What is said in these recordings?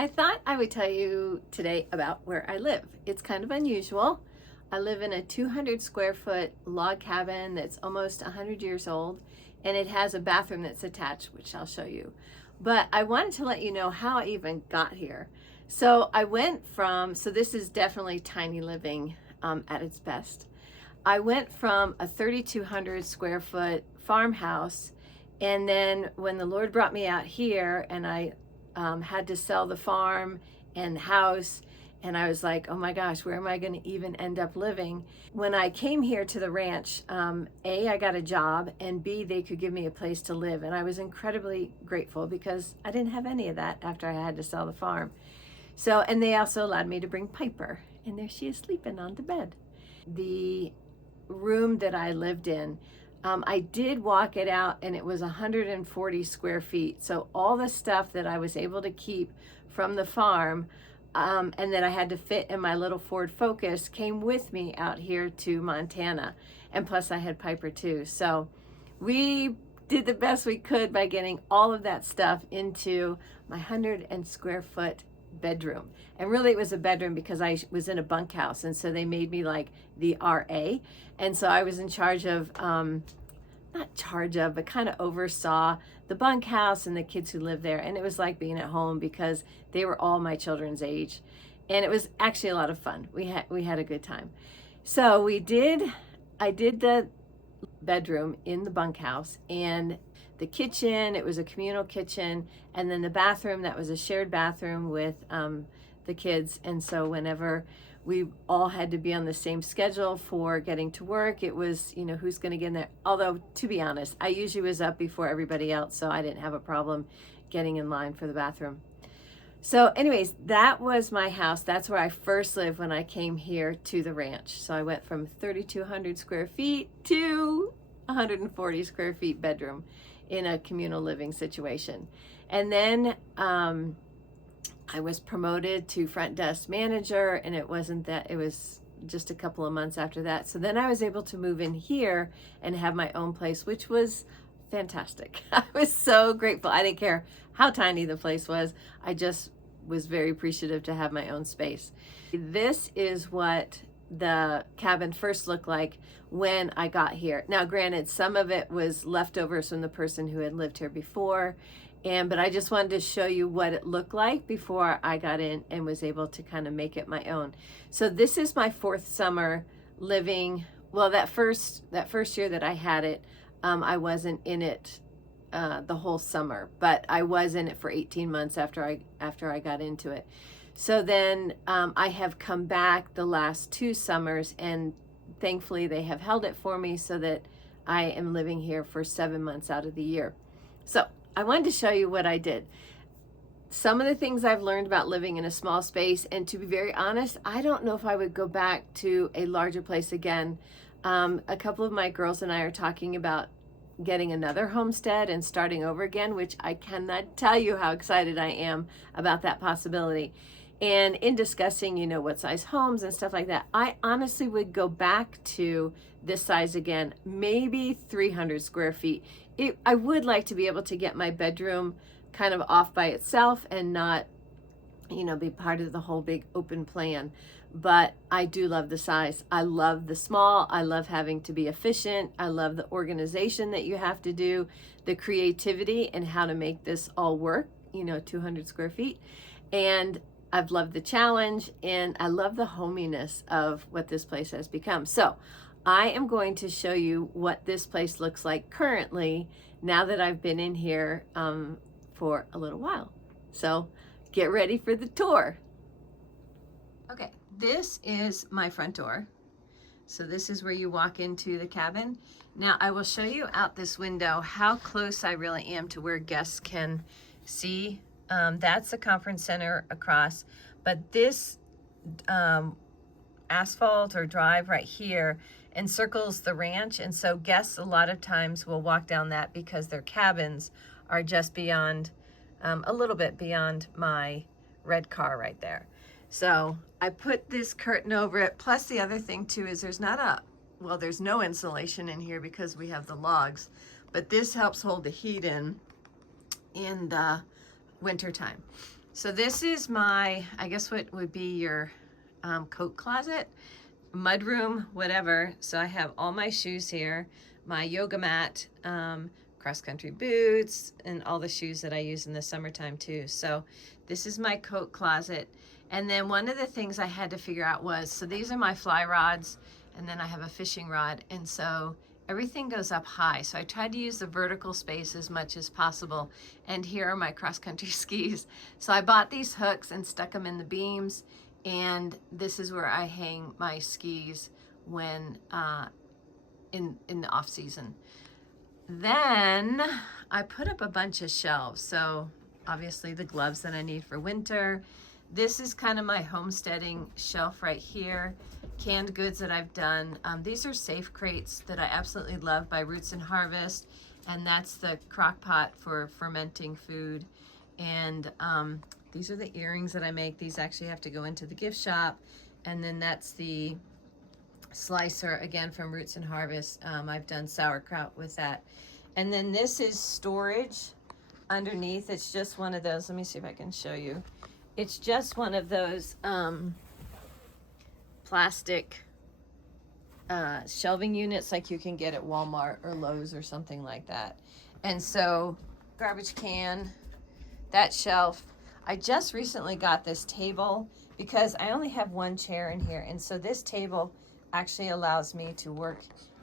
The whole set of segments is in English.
I thought I would tell you today about where I live. It's kind of unusual. I live in a 200 square foot log cabin that's almost 100 years old, and it has a bathroom that's attached, which I'll show you. But I wanted to let you know how I even got here. So this is definitely tiny living at its best. I went from a 3,200 square foot farmhouse, and then when the Lord brought me out here and I had to sell the farm and the house, and I was like, oh my gosh, where am I going to even end up living? When I came here to the ranch, A, I got a job, and B, they could give me a place to live. And I was incredibly grateful because I didn't have any of that after I had to sell the farm. So, and they also allowed me to bring Piper, and there she is sleeping on the bed. The room that I lived in, I did walk it out, and it was 140 square feet. So all the stuff that I was able to keep from the farm and that I had to fit in my little Ford Focus came with me out here to Montana. And plus I had Piper too. So we did the best we could by getting all of that stuff into my 100 square foot bedroom. And really it was a bedroom because I was in a bunkhouse, and so they made me like the RA, and so I was in charge of but kind of oversaw the bunkhouse and the kids who lived there. And it was like being at home because they were all my children's age, and it was actually a lot of fun. We had a good time. So I did the bedroom in the bunkhouse, and the kitchen, it was a communal kitchen, and then the bathroom, that was a shared bathroom with the kids. And so whenever we all had to be on the same schedule for getting to work, it was, who's going to get in there. Although, to be honest, I usually was up before everybody else, so I didn't have a problem getting in line for the bathroom. So anyways, that was my house. That's where I first lived when I came here to the ranch. So I went from 3,200 square feet to 140 square feet bedroom in a communal living situation. And then I was promoted to front desk manager, and it was just a couple of months after that. So then I was able to move in here and have my own place, which was fantastic. I was so grateful. I didn't care how tiny the place was. I just was very appreciative to have my own space. This is what the cabin first looked like when I got here. Now, granted, some of it was leftovers from the person who had lived here before, but I just wanted to show you what it looked like before I got in and was able to kind of make it my own. So this is my fourth summer living. Well, that first year that I had it, I wasn't in it the whole summer, but I was in it for 18 months after I got into it. So then I have come back the last 2 summers, and thankfully they have held it for me so that I am living here for 7 months out of the year. So I wanted to show you what I did. Some of the things I've learned about living in a small space, and to be very honest, I don't know if I would go back to a larger place again. A couple of my girls and I are talking about getting another homestead and starting over again, which I cannot tell you how excited I am about that possibility. And in discussing, what size homes and stuff like that, I honestly would go back to this size again, maybe 300 square feet. I would like to be able to get my bedroom kind of off by itself and not, be part of the whole big open plan. But I do love the size. I love the small. I love having to be efficient. I love the organization that you have to do, the creativity and how to make this all work, 200 square feet. And I've loved the challenge, and I love the hominess of what this place has become. So I am going to show you what this place looks like currently now that I've been in here for a little while. So get ready for the tour. Okay, this is my front door. So this is where you walk into the cabin. Now I will show you out this window how close I really am to where guests can see. That's the conference center across, but this asphalt or drive right here encircles the ranch, and so guests a lot of times will walk down that because their cabins are just beyond, a little bit beyond my red car right there. So I put this curtain over it. Plus the other thing too is there's no insulation in here because we have the logs, but this helps hold the heat in the wintertime. So this is my, I guess what would be your coat closet, mudroom, whatever. So I have all my shoes here, my yoga mat, cross-country boots, and all the shoes that I use in the summertime too. So this is my coat closet. And then one of the things I had to figure out was, so these are my fly rods, and then I have a fishing rod. And so everything goes up high. So I tried to use the vertical space as much as possible. And here are my cross-country skis. So I bought these hooks and stuck them in the beams. And this is where I hang my skis when in the off season. Then I put up a bunch of shelves. So obviously the gloves that I need for winter. This is kind of my homesteading shelf right here. Canned goods that I've done. These are safe crates that I absolutely love by Roots and Harvest. And that's the crock pot for fermenting food. And these are the earrings that I make. These actually have to go into the gift shop. And then that's the slicer, again, from Roots and Harvest. I've done sauerkraut with that. And then this is storage underneath. It's just one of those. Let me see if I can show you. It's just one of those plastic shelving units like you can get at Walmart or Lowe's or something like that. And so garbage can, that shelf. I just recently got this table because I only have one chair in here. And so this table actually allows me to work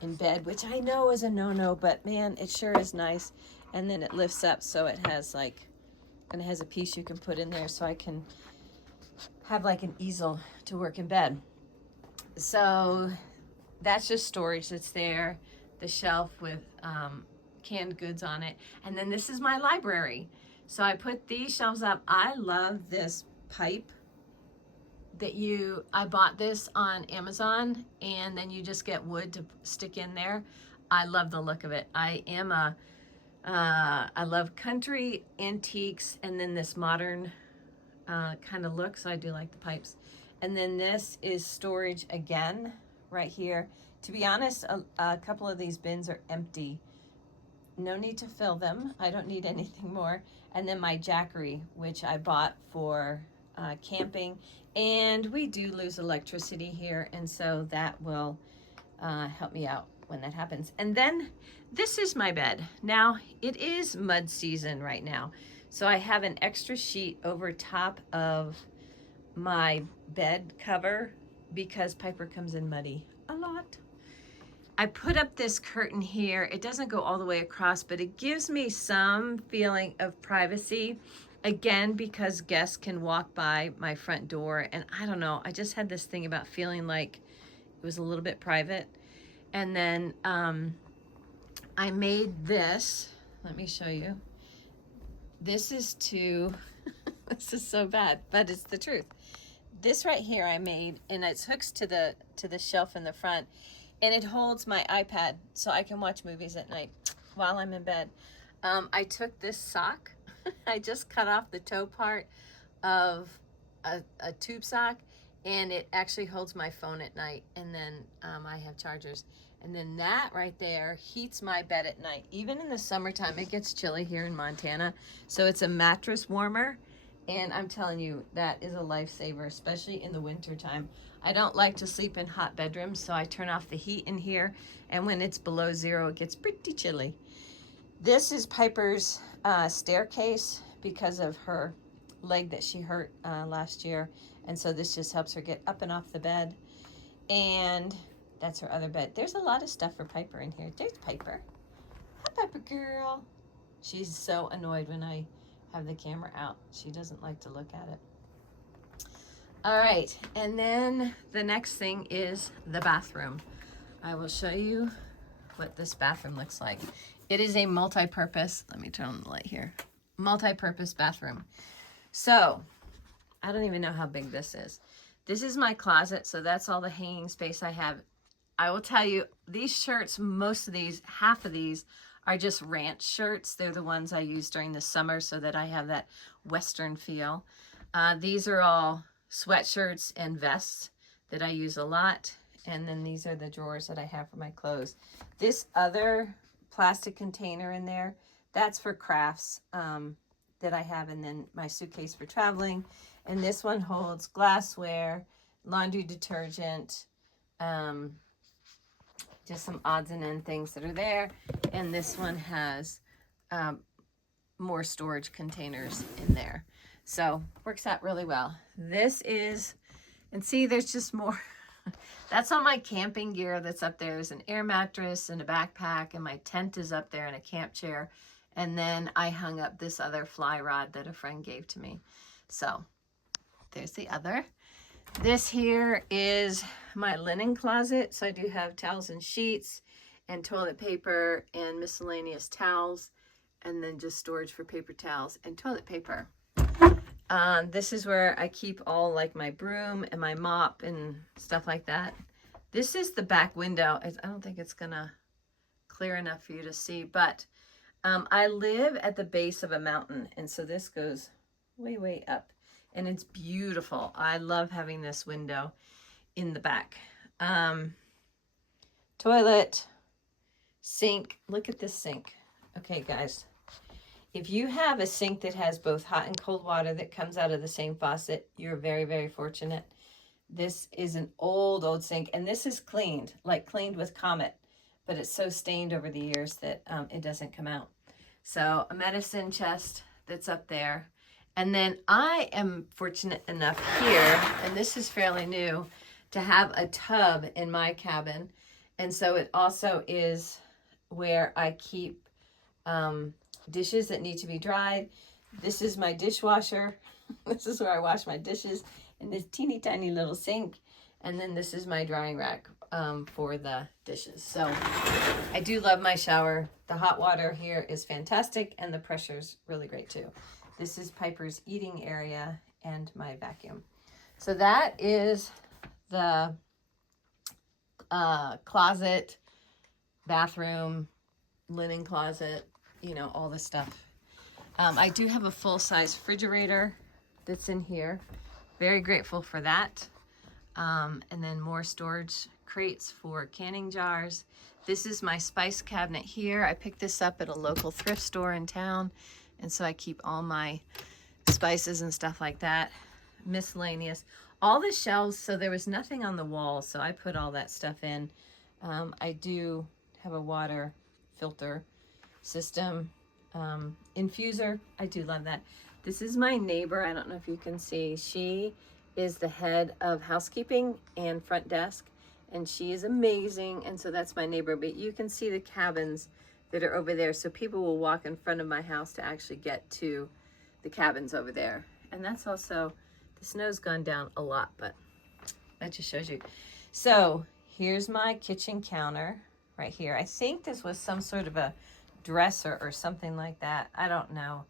in bed, which I know is a no-no, but man, it sure is nice. And then it lifts up so it has like, and it has a piece you can put in there so I can have like an easel to work in bed. So that's just storage that's there. The shelf with canned goods on it. And then this is my library. So I put these shelves up. I love this pipe that I bought this on Amazon, and then you just get wood to stick in there. I love the look of it. I love country, antiques, and then this modern kind of look, so I do like the pipes. And then this is storage again, right here. To be honest, a couple of these bins are empty. No need to fill them. I don't need anything more. And then my jackery, which I bought for camping. And we do lose electricity here, and so that will help me out when that happens. And then this is my bed. Now, it is mud season right now. So I have an extra sheet over top of my bed cover because Piper comes in muddy a lot. I put up this curtain here. It doesn't go all the way across, but it gives me some feeling of privacy. Again, because guests can walk by my front door, and I don't know, I just had this thing about feeling like it was a little bit private. And then I made this. Let me show you. This is this is so bad, but it's the truth. This right here I made, and it's hooks to the shelf in the front, and it holds my iPad so I can watch movies at night while I'm in bed. I took this sock. I just cut off the toe part of a tube sock, and it actually holds my phone at night. And then I have chargers. And then that right there heats my bed at night. Even in the summertime, it gets chilly here in Montana. So it's a mattress warmer. And I'm telling you, that is a lifesaver, especially in the wintertime. I don't like to sleep in hot bedrooms, so I turn off the heat in here. And when it's below 0, it gets pretty chilly. This is Piper's staircase because of her leg that she hurt last year. And so this just helps her get up and off the bed. And that's her other bed. There's a lot of stuff for Piper in here. There's Piper. Hi, Piper girl. She's so annoyed when I have the camera out. She doesn't like to look at it. All right, and then the next thing is the bathroom. I will show you what this bathroom looks like. It is a multi-purpose, let me turn on the light here, multi-purpose bathroom. So, I don't even know how big this is. This is my closet, so that's all the hanging space I have. I will tell you, these shirts, most of these, half of these, are just ranch shirts. They're the ones I use during the summer so that I have that Western feel. These are all sweatshirts and vests that I use a lot. And then these are the drawers that I have for my clothes. This other plastic container in there, that's for crafts. that I have, and then my suitcase for traveling. And this one holds glassware, laundry detergent, just some odds and end things that are there. And this one has more storage containers in there. So works out really well. This is, and see, there's just more. That's all my camping gear that's up there. There's an air mattress and a backpack, and my tent is up there and a camp chair. And then I hung up this other fly rod that a friend gave to me. So there's the other. This here is my linen closet. So I do have towels and sheets and toilet paper and miscellaneous towels, and then just storage for paper towels and toilet paper. This is where I keep all like my broom and my mop and stuff like that. This is the back window. I don't think it's gonna clear enough for you to see, but I live at the base of a mountain, and so this goes way, way up, and it's beautiful. I love having this window in the back. Toilet, sink. Look at this sink. Okay, guys. If you have a sink that has both hot and cold water that comes out of the same faucet, you're very, very fortunate. This is an old sink, and this is cleaned, like cleaned with Comet, but it's so stained over the years that it doesn't come out. So a medicine chest that's up there. And then I am fortunate enough here, and this is fairly new, to have a tub in my cabin. And so it also is where I keep dishes that need to be dried. This is my dishwasher. This is where I wash my dishes in this teeny tiny little sink. And then this is my drying rack for the dishes. So I do love my shower. The hot water here is fantastic, and the pressure's really great too. This is Piper's eating area and my vacuum. So that is the closet, bathroom, linen closet, you know, all this stuff. I do have a full-size refrigerator that's in here. Very grateful for that. And then more storage crates for canning jars. This is my spice cabinet here. I picked this up at a local thrift store in town, and so I keep all my spices and stuff like that. Miscellaneous. All the shelves, so there was nothing on the wall, so I put all that stuff in. I do have a water filter system, infuser. I do love that. This is my neighbor. I don't know if you can see. She is the head of housekeeping and front desk, and she is amazing. And so that's my neighbor, but you can see the cabins that are over there. So people will walk in front of my house to actually get to the cabins over there. And that's also, the snow's gone down a lot, but that just shows you. So here's my kitchen counter right here. I think this was some sort of a dresser or something like that. I don't know.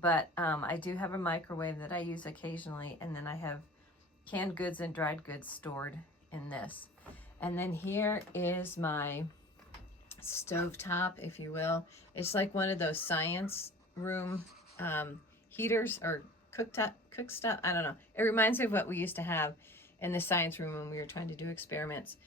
But I do have a microwave that I use occasionally, and then I have canned goods and dried goods stored in this. And then here is my stovetop, if you will. It's like one of those science room heaters or cook stuff. I don't know. It reminds me of what we used to have in the science room when we were trying to do experiments.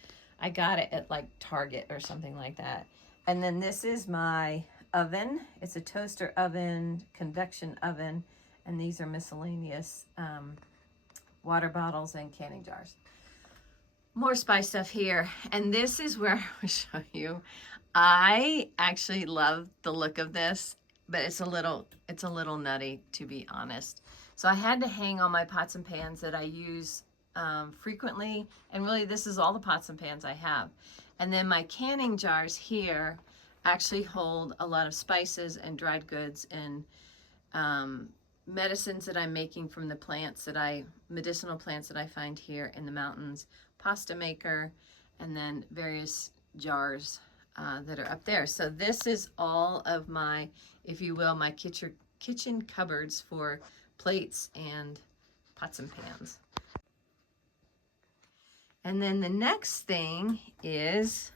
I got it at like Target or something like that. And then this is my oven. It's a toaster oven, convection oven, and these are miscellaneous water bottles and canning jars. More spice stuff here, and this is where I will show you. I actually love the look of this, but it's a little nutty, to be honest. So I had to hang all my pots and pans that I use frequently, and really this is all the pots and pans I have. And then my canning jars here actually hold a lot of spices and dried goods and medicines that I'm making from the plants medicinal plants that I find here in the mountains, pasta maker, and then various jars that are up there. So this is all of my, if you will, my kitchen cupboards for plates and pots and pans. And then the next thing is,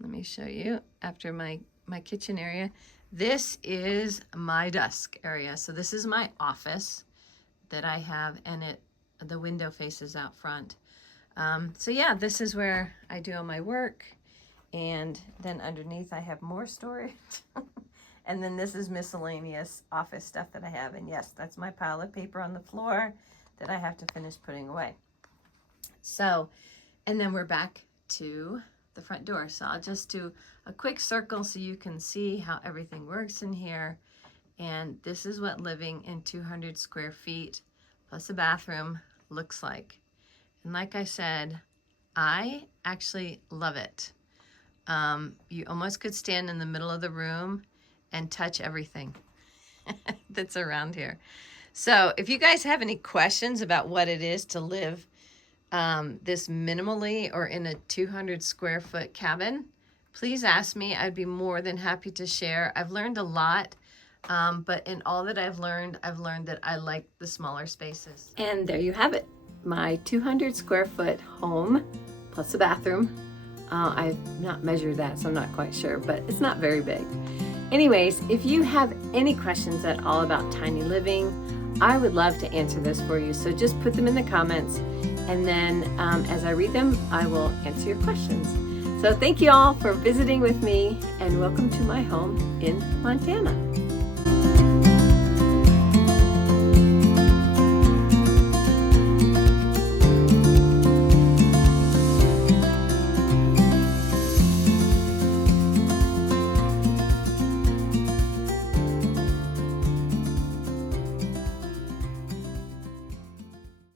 let me show you after my kitchen area. This is my desk area. So this is my office that I have, and the window faces out front. So yeah, this is where I do all my work. And then underneath I have more storage. And then this is miscellaneous office stuff that I have. And yes, that's my pile of paper on the floor that I have to finish putting away. So, and then we're back to the front door. So I'll just do a quick circle so you can see how everything works in here. And this is what living in 200 square feet plus a bathroom looks like. And like I said, I actually love it. You almost could stand in the middle of the room and touch everything that's around here. So if you guys have any questions about what it is to live this minimally or in a 200 square foot cabin, please ask me. I'd be more than happy to share. I've learned a lot, but in all that I've learned that I like the smaller spaces. And there you have it, my 200 square foot home plus a bathroom. I've not measured that, so I'm not quite sure, but it's not very big. Anyways, if you have any questions at all about tiny living, I would love to answer this for you. So just put them in the comments, and then as I read them, I will answer your questions. So thank you all for visiting with me, and welcome to my home in Montana.